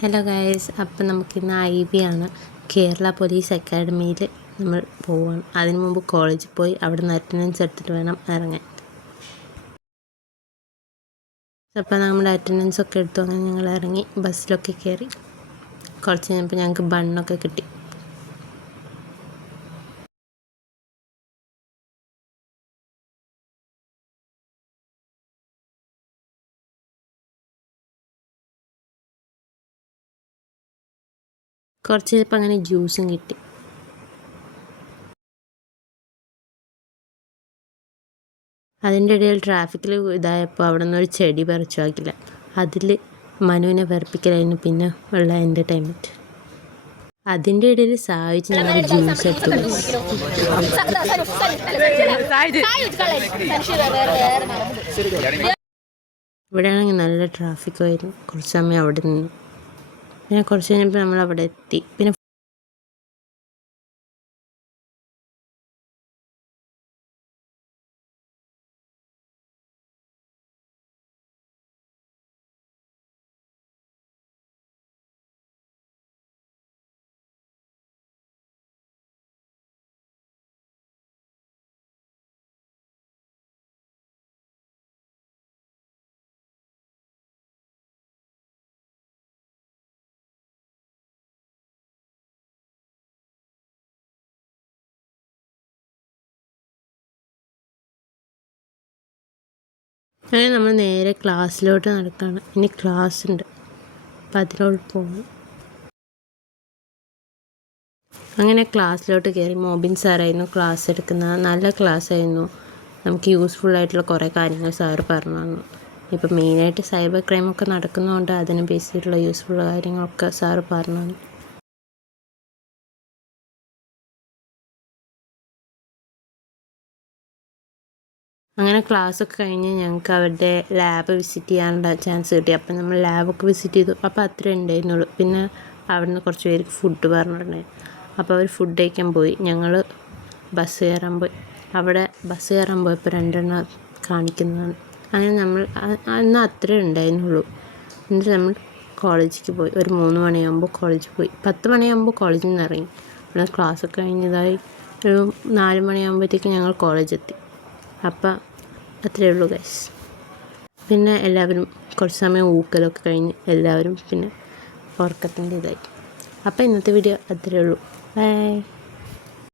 Hello guys, അപ്പം നമുക്കിന്ന് IB ആണ്. കേരള പോലീസ് അക്കാഡമിയിൽ നമ്മൾ പോവുകയാണ്. അതിനു മുമ്പ് കോളേജിൽ പോയി അവിടെ നിന്ന് അറ്റൻഡൻസ് എടുത്തിട്ട് വേണം ഇറങ്ങാൻ. അപ്പം നമ്മുടെ അറ്റൻഡൻസ് ഒക്കെ എടുത്തു. അങ്ങനെ ഞങ്ങൾ ഇറങ്ങി ബസ്സിലൊക്കെ കയറി. കുറച്ച് കഴിഞ്ഞപ്പോൾ ഞങ്ങൾക്ക് ബണ്ണൊക്കെ കിട്ടി. കുറച്ച് കഴിഞ്ഞപ്പോൾ അങ്ങനെ ജ്യൂസും കിട്ടി. അതിൻ്റെ ഇടയിൽ ട്രാഫിക്കിൽ ഇതായപ്പോൾ അവിടെ നിന്ന് ഒരു ചെടി പറിച്ചു ആക്കില്ല. അതിൽ മനുവിനെ വെറുപ്പിക്കലായിരുന്നു പിന്നെ ഉള്ള എൻ്റർടൈൻമെൻറ്റ്. അതിൻ്റെ ഇടയിൽ സഹായിച്ച് ഞങ്ങൾ ജ്യൂസ് എടുത്തു. ഇവിടെയാണെങ്കിൽ നല്ല ട്രാഫിക്കായിരുന്നു. കുറച്ച് സമയം അവിടെ നിന്നു. പിന്നെ കുറച്ച് കഴിഞ്ഞപ്പോൾ നമ്മൾ അവിടെ എത്തി. പിന്നെ അങ്ങനെ നമ്മൾ നേരെ ക്ലാസ്സിലോട്ട് നടക്കുകയാണ്. ഇനി ക്ലാസ് ഉണ്ട്, അപ്പം അതിലോട്ട് പോകുന്നു. അങ്ങനെ ക്ലാസ്സിലോട്ട് കയറി. മോബിൻ സാറായിരുന്നു ക്ലാസ് എടുക്കുന്നത്. നല്ല ക്ലാസ് ആയിരുന്നു. നമുക്ക് യൂസ്ഫുൾ ആയിട്ടുള്ള കുറേ കാര്യങ്ങൾ സാറ് പറഞ്ഞു തന്നു. ഇപ്പം മെയിനായിട്ട് സൈബർ ക്രൈമൊക്കെ നടക്കുന്നതുകൊണ്ട് അതിന് ബേസ് ചെയ്തിട്ടുള്ള യൂസ്ഫുൾ കാര്യങ്ങളൊക്കെ സാറ് പറഞ്ഞു തന്നു. അങ്ങനെ ക്ലാസ്സൊക്കെ കഴിഞ്ഞ് ഞങ്ങൾക്ക് അവരുടെ ലാബ് വിസിറ്റ് ചെയ്യാനുള്ള ചാൻസ് കിട്ടി. അപ്പം നമ്മൾ ലാബൊക്കെ വിസിറ്റ് ചെയ്തു. അപ്പോൾ അത്രേ ഉണ്ടായിരുന്നുള്ളൂ. പിന്നെ അവിടെ നിന്ന് കുറച്ച് പേർക്ക് ഫുഡ് പറഞ്ഞിട്ടുണ്ടായിരുന്നു. അപ്പോൾ അവർ ഫുഡ് കഴിക്കാൻ പോയി. ഞങ്ങൾ ബസ് കയറാൻ പോയി. അവിടെ ബസ് കയറാൻ പോയപ്പോൾ 2 എണ്ണം കാണിക്കുന്നതാണ്. അങ്ങനെ നമ്മൾ അന്ന് അത്രേ ഉണ്ടായിരുന്നുള്ളൂ. എന്നിട്ട് നമ്മൾ കോളേജിലേക്ക് പോയി. ഒരു 3 മണിയാകുമ്പോൾ കോളേജിൽ പോയി. 10 മണിയാകുമ്പോൾ കോളേജിൽ നിന്ന് ഇറങ്ങി. അവിടെ ക്ലാസ്സൊക്കെ കഴിഞ്ഞതായി ഒരു 4 മണിയാകുമ്പോഴത്തേക്ക് ഞങ്ങൾ കോളേജെത്തി. അപ്പം അത്രയേ ഉള്ളൂ ഗൈസ്. പിന്നെ എല്ലാവരും കുറച്ച് സമയം ഊക്കലൊക്കെ കഴിഞ്ഞ് എല്ലാവരും പിന്നെ ഉറക്കത്തിൻ്റെ ഇതായി. അപ്പോൾ ഇന്നത്തെ വീഡിയോ അത്രയേ ഉള്ളൂ. ബൈ.